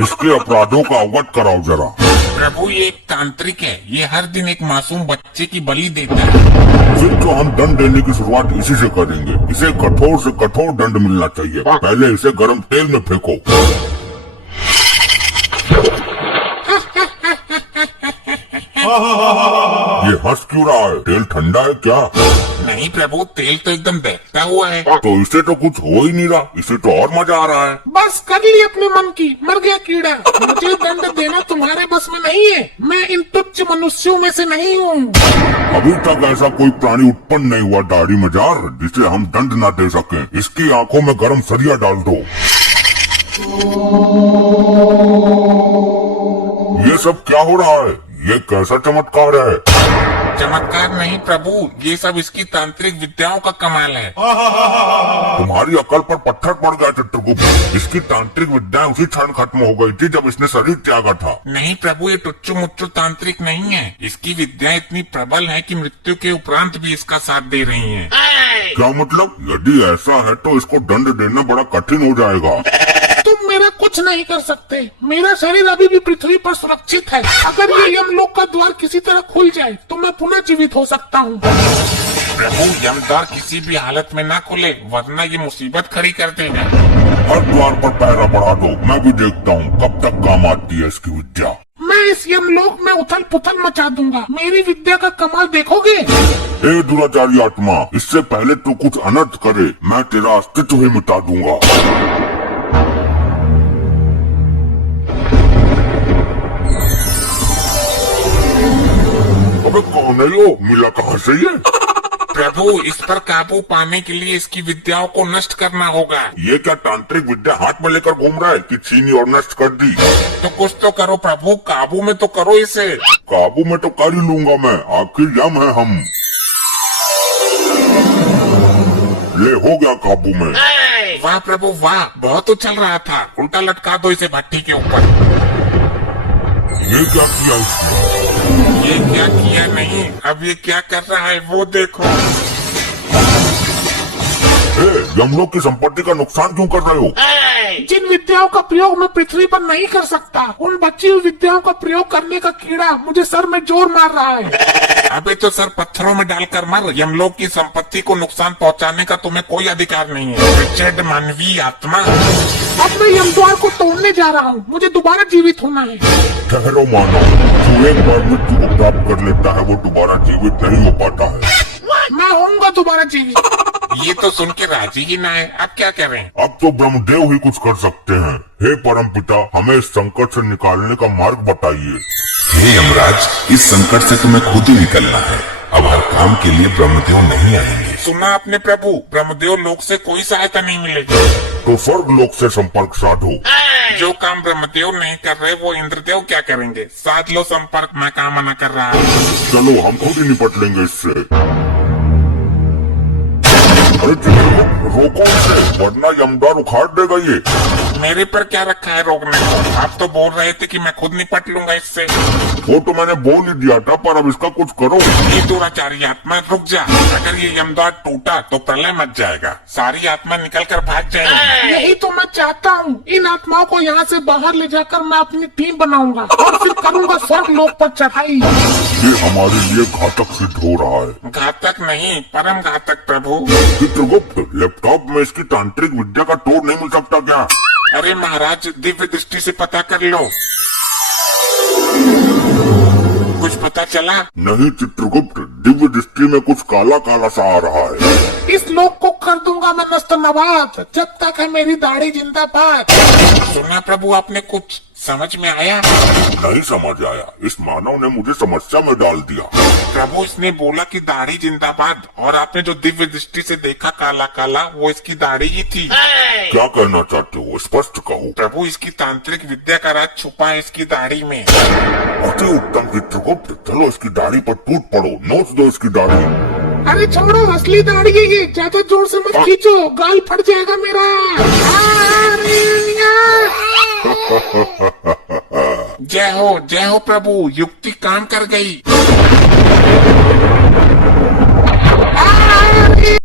इसके अपराधों का अवगत कराओ जरा। प्रभु ये एक तांत्रिक है, ये हर दिन एक मासूम बच्चे की बलि देता है। फिर तो हम दंड देने की शुरुआत इसी से करेंगे। इसे कठोर से कठोर दंड मिलना चाहिए। पहले इसे गर्म तेल में फेंको। ये हंस क्यों रहा है? तेल ठंडा है क्या? नहीं प्रभु, तेल तो एकदम बहता हुआ है। तो इसे तो कुछ हो ही नहीं रहा, इसे तो और मजा आ रहा है। बस कर ली अपने मन की, मर गया कीड़ा। मुझे दंड देना तुम्हारे बस में नहीं है। मैं इन तुच्छ मनुष्यों में से नहीं हूँ। अभी तक ऐसा कोई प्राणी उत्पन्न नहीं हुआ दाढ़ी मजार जिसे हम दंड न दे सके। इसकी आंखों में गर्म सरिया डाल दो। ये सब क्या हो रहा है? ये कैसा चमत्कार है? चमत्कार नहीं प्रभु, ये सब इसकी तांत्रिक विद्याओं का कमाल है। तुम्हारी अकल पर पत्थर पड़ गया चित्रगुप्त। इसकी तांत्रिक विद्या उसी क्षण खत्म हो गई थी जब इसने शरीर त्यागा था। नहीं प्रभु, ये टुच्चू मुच्चू तांत्रिक नहीं है। इसकी विद्या इतनी प्रबल है कि मृत्यु के उपरांत भी इसका साथ दे रही है। क्या मतलब? यदि ऐसा है तो इसको दंड देना बड़ा कठिन हो जाएगा। तुम मेरा कुछ नहीं कर सकते। मेरा शरीर अभी भी पृथ्वी पर सुरक्षित है। अगर ये यमलोक का द्वार किसी तरह खुल जाए तो मैं पुनः जीवित हो सकता हूँ। प्रभु यमद्वार किसी भी हालत में ना खुले, वरना ये मुसीबत खड़ी कर देगा। हर द्वार पर पहरा बढ़ा दो। मैं भी देखता हूँ कब तक काम आती है इसकी विद्या। मैं इस यमलोक में उथल पुथल मचा दूंगा। मेरी विद्या का कमाल देखोगे? ए दुराचारी आत्मा, इससे पहले तू कुछ अनर्थ करे, मैं तेरा अस्तित्व ही मिटा दूंगा। अबे कौन है यो? मिला कहाँ से ये? प्रभु इस पर काबू पाने के लिए इसकी विद्याओं को नष्ट करना होगा। ये क्या तांत्रिक विद्या हाथ में लेकर घूम रहा है कि छीनी और नष्ट कर दी? तो कुछ तो करो प्रभु, काबू में तो करो इसे। काबू में तो कर ही लूंगा मैं, आखिर यम है हम। ले हो गया काबू में। वाह प्रभु वाह, बहुत उछल रहा था। उल्टा लटका दो इसे भट्टी के ऊपर। ये क्या किया इसने? ये क्या किया नहीं, अब ये क्या कर रहा है वो देखो। यमलोक की संपत्ति का नुकसान क्यों कर रहे हो? जिन विद्याओं का प्रयोग मैं पृथ्वी पर नहीं कर सकता, उन बची हुई विद्याओं का प्रयोग करने का कीड़ा मुझे सर में जोर मार रहा है। अबे तो सर पत्थरों में डालकर मर। यमलोक की संपत्ति को नुकसान पहुंचाने का तुम्हें कोई अधिकार नहीं है, रिचर्ड मानवीय आत्मा। अब मैं यमद्वार को तोड़ने जा रहा हूँ। मुझे दोबारा जीवित होना है। ठहरो मानो, जो एक बार मृत्यु को प्राप्त कर लेता है वो दोबारा जीवित नहीं हो पाता है। मैं होऊंगा दोबारा जीवित। ये तो सुन के राजी ही ना है, अब क्या करें? अब तो ब्रह्मदेव ही कुछ कर सकते हैं। हे परम पिता, हमें इस संकट से निकालने का मार्ग बताइए। हे यमराज, इस संकट से तुम्हें खुद ही निकलना है। अब हर काम के लिए ब्रह्मदेव नहीं आएंगे। सुना आपने प्रभु, ब्रह्मदेव लोक से कोई सहायता नहीं मिलेगी। तो स्वर्ग लोक से संपर्क साधो। जो काम ब्रह्मदेव नहीं कर रहे वो इंद्रदेव क्या करेंगे? साध लो संपर्क, मैं काम मना कर रहा हूँ। चलो हम खुद ही निपट लेंगे इससे। अरे रोको इसे, वरना यमद्वार उखाड़ देगा ये। मेरे पर क्या रखा है रोकने को? आप तो बोल रहे थे कि मैं खुद निपट लूंगा इससे। वो तो मैंने बोल ही दिया था, पर अब इसका कुछ करो। ये दुराचारी आत्मा रुक जा। अगर ये यमद्वार टूटा तो प्रलय मच जाएगा, सारी आत्मा निकल कर भाग जाएगी। यही तो मैं चाहता हूँ। इन आत्माओं को यहाँ से बाहर ले जाकर मैं अपनी टीम बनाऊंगा और फिर करूंगा स्वर्ग लोक पर चढ़ाई। ये हमारे लिए घातक सिद्ध हो रहा है। घातक नहीं, परम घातक प्रभु। चित्रगुप्त, लैपटॉप में इसकी तांत्रिक विद्या का तोड़ नहीं मिल सकता क्या? अरे महाराज, दिव्य दृष्टि से पता कर लो। कुछ पता चला? नहीं चित्रगुप्त, दिव्य दृष्टि में कुछ काला काला सा आ रहा है। इस लोक को कर दूंगा मैं नष्ट नबाद, जब तक है मेरी दाढ़ी जिंदाबाद। सुना प्रभु, आपने कुछ समझ में आया? नहीं समझ आया। इस मानव ने मुझे समस्या में डाल दिया। प्रभु इसने बोला कि दाढ़ी जिंदाबाद, और आपने जो दिव्य दृष्टि से देखा काला काला, वो इसकी दाढ़ी ही थी। क्या कहना चाहते हो? स्पष्ट कहो। प्रभु इसकी तांत्रिक विद्या का राज छुपा है इसकी दाढ़ी में। अति उत्तम चित्रगुप्त, चलो इसकी दाढ़ी पर टूट पड़ो, नोच दो इसकी दाढ़ी। अरे छोड़ो, असली दाढ़ी है ये। ज्यादा जोर से मत खींचो, गाल फट जाएगा मेरा। जय हो प्रभु, युक्ति काम कर गई।